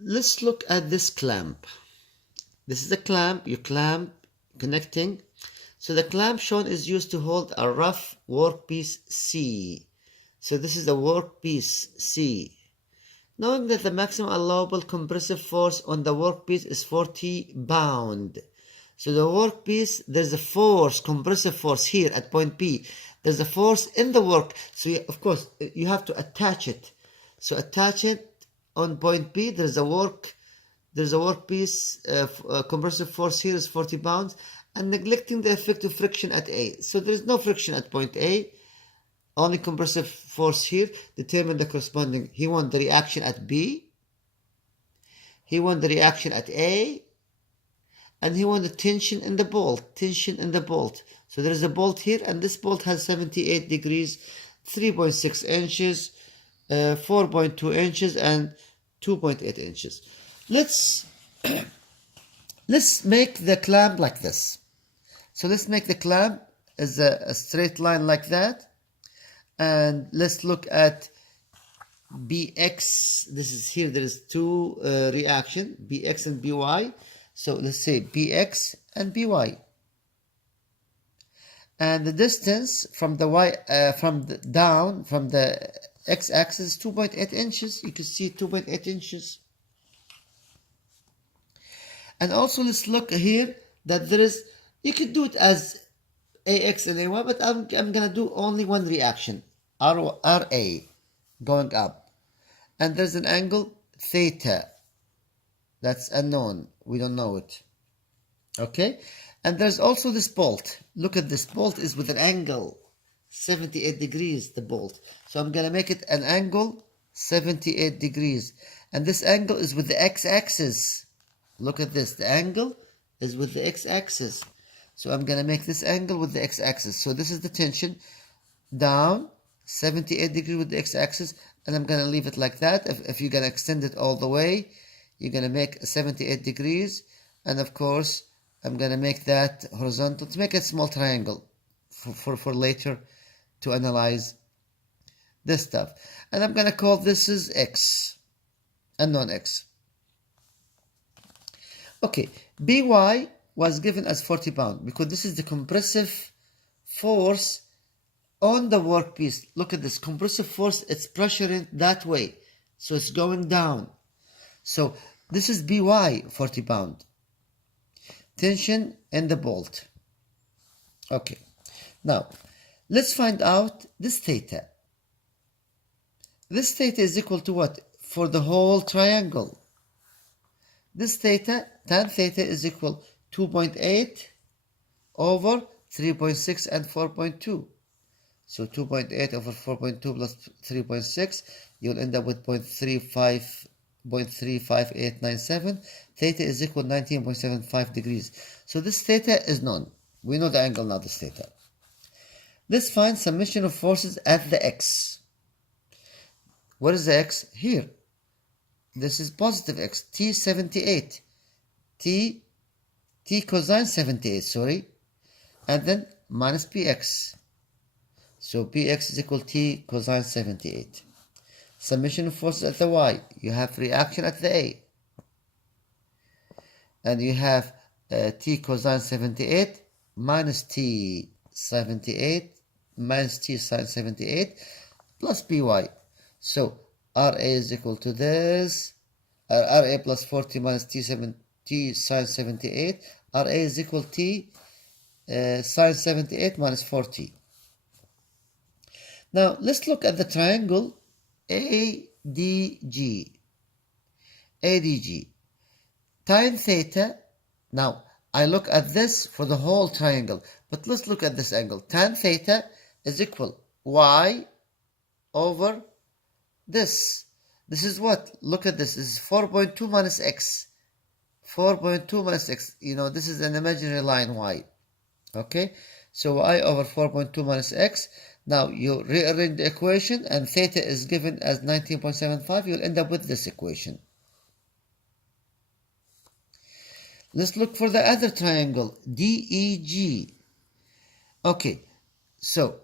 let's look at this clamp. This is a clamp, you clamp, connecting. So the clamp shown is used to hold a rough workpiece C. So this is the workpiece C. Knowing that the maximum allowable compressive force on the workpiece is 40 pound. So the workpiece, there's a force, compressive force here at point P. There's a force in the work. So of course, you have to attach it. So attach it on point P. There's a workpiece, compressive force here is 40 pounds, and neglecting the effective friction at A. So there is no friction at point A, only compressive force here. Determine the corresponding. He wants the reaction at B, he wants the reaction at A, and he wants the tension in the bolt. So there is a bolt here, and this bolt has 78 degrees, 3.6 inches, 4.2 inches, and 2.8 inches. Let's make the clamp like this. So let's make the clamp as a straight line like that, and let's look at Bx. This is here. There is two reaction, Bx and By. So let's say Bx and By, and the distance from the from the x-axis 2.8 inches. You can see 2.8 inches. And also let's look here that there is, you could do it as AX and AY, but I'm gonna do only one reaction, RA, going up. And there's an angle theta. That's unknown. We don't know it. Okay? And there's also this bolt. Look at this bolt is with an angle 78 degrees, the bolt. So I'm gonna make it an angle 78 degrees. And this angle is with the x-axis. Look at this. The angle is with the x-axis. So I'm going to make this angle with the x-axis. So this is the tension down 78 degrees with the x-axis, and I'm going to leave it like that. If you're going to extend it all the way, you're going to make 78 degrees. And of course, I'm going to make that horizontal to make a small triangle for later to analyze this stuff. And I'm going to call this is X, unknown X. Okay, By was given as 40 pounds because this is the compressive force on the workpiece. Look at this compressive force, it's pressuring that way. So it's going down. So this is By, 40 pounds. Tension in the bolt. Okay, now let's find out this theta. This theta is equal to what? For the whole triangle. This theta, tan theta is equal 2.8 over 3.6 and 4.2. So 2.8 over 4.2 plus 3.6, you'll end up with 0.35897. Theta is equal 19.75 degrees. So this theta is known. We know the angle now, this theta. Let's find summation of forces at the x. What is the x? Here. This is positive x, T78. T cosine 78, sorry. And then minus Px. So Px is equal to T cosine 78. Summation of forces at the y. You have reaction at the A. And you have T cosine 78 minus T 78 minus T sine 78 plus Py. So Ra is equal to this. Ra plus 40 minus T sine 78. Ra is equal to T sine 78 minus 40. Now let's look at the triangle ADG. ADG. Tan theta. Now I look at this for the whole triangle, but let's look at this angle. Tan theta is equal y over this. This is what? Look at this. This is 4.2 minus x. 4.2 minus x. You know, this is an imaginary line y. Okay? So y over 4.2 minus x. Now you rearrange the equation and theta is given as 19.75. You'll end up with this equation. Let's look for the other triangle, DEG. Okay, so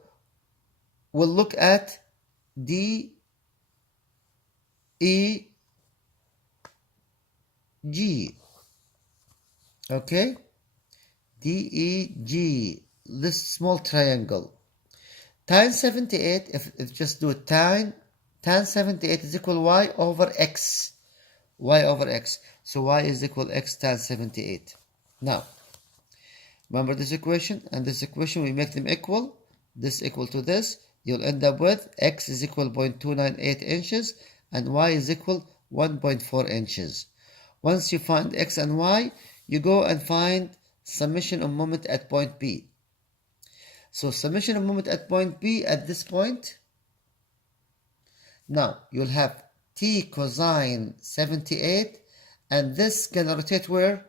we'll look at DEG. G. Okay? DEG, this small triangle. Tan 78, if just do it, tan 78 is equal y over x. Y over x. So y is equal x tan 78. Now, remember this equation and this equation, we make them equal. This equal to this. You'll end up with x is equal 0.298 inches and y is equal 1.4 inches. Once you find x and y, you go and find summation of moment at point B. So summation of moment at point B at this point. Now you'll have t cosine 78 and this gonna rotate where?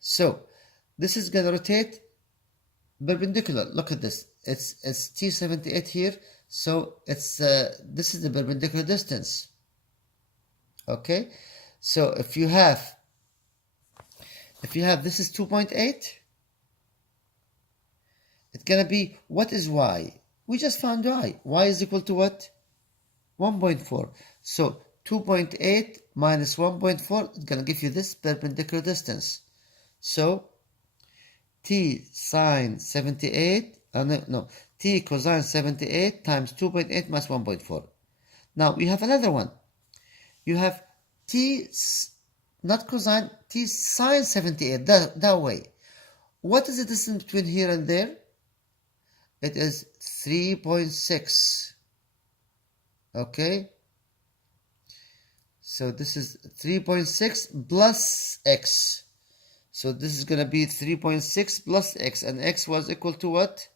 So this is gonna rotate perpendicular. Look at this. It's t78 here. So it's this is the perpendicular distance. Okay. So if you have this is 2.8, it's gonna be, what is y? We just found y. Y is equal to what? 1.4. So 2.8 minus 1.4 is gonna give you this perpendicular distance. So t sine 78, t cosine 78 times 2.8 minus 1.4. Now we have another one. You have t, not cosine, t sine 78, that way. What is the distance between here and there? It is 3.6. Okay? So this is 3.6 plus x. So this is going to be 3.6 plus x. And x was equal to what?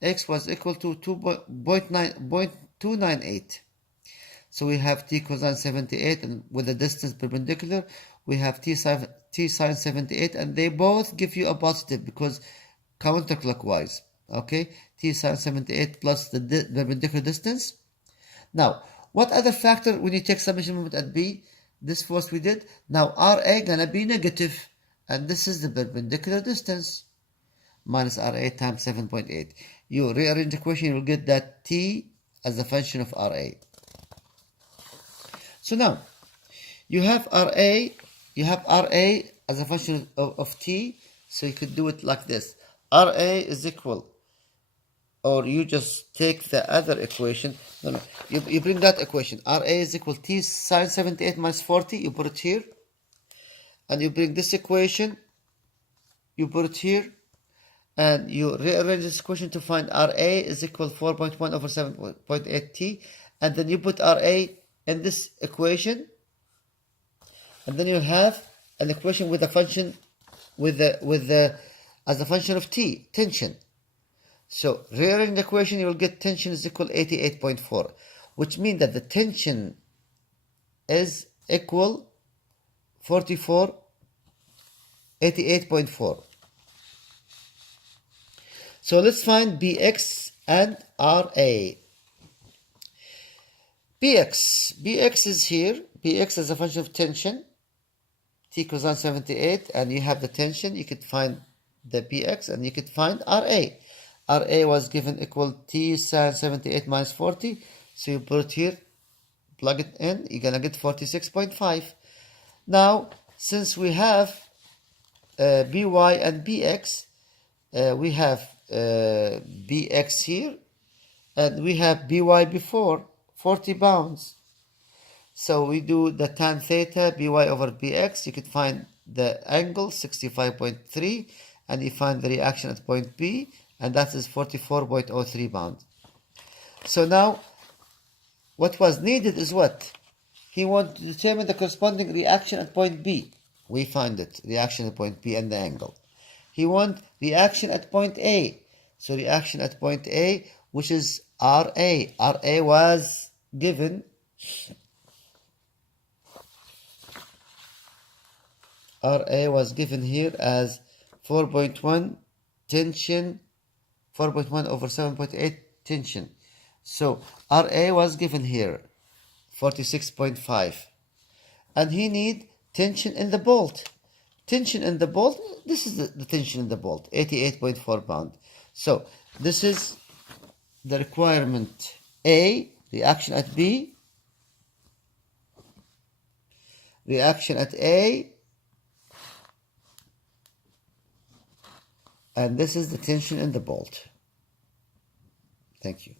X was equal to 2.98. So we have t cosine 78 and with the distance perpendicular, we have t sine 78 and they both give you a positive because counterclockwise. Okay, t sine 78 plus the perpendicular distance. Now, what other factor when you take summation moment at B? This first we did. Now RA gonna be negative and this is the perpendicular distance minus RA times 7.8. You rearrange the equation, you will get that t as a function of RA. So now you have RA as a function of t, so you could do it like this. RA is equal, or you just take the other equation. No, you bring that equation. RA is equal t sine 78 minus 40, you put it here. And you bring this equation, you put it here. And you rearrange this equation to find RA is equal 4.1 over 7.8 t. And then you put RA in this equation, and then you have an equation with a function as a function of t, tension. So rearrange the equation, you will get tension is equal 88.4, which means that the tension is equal 88.4. So let's find Bx and Ra. Bx is here. Bx is a function of tension, t cosine 78, and you have the tension. You could find the Bx and you could find Ra. Ra was given equal t sine 78 minus 40. So you put it here, plug it in, you're gonna get 46.5. Now, since we have By and Bx, we have Bx here, and we have By before, 40 pounds. So we do the tan theta By over Bx. You could find the angle 65.3, and you find the reaction at point B, and that is 44.03 pounds. So now, what was needed is what? He wanted to determine the corresponding reaction at point B. We find it, reaction at point B and the angle. He wants reaction at point A. So reaction at point A, which is Ra. Ra was given here as 4.1 tension, 4.1 over 7.8 tension. So Ra was given here 46.5, and he need tension in the bolt. Tension in the bolt, this is the tension in the bolt, 88.4 pound. So this is the requirement A, reaction at B, reaction at A, and this is the tension in the bolt. Thank you.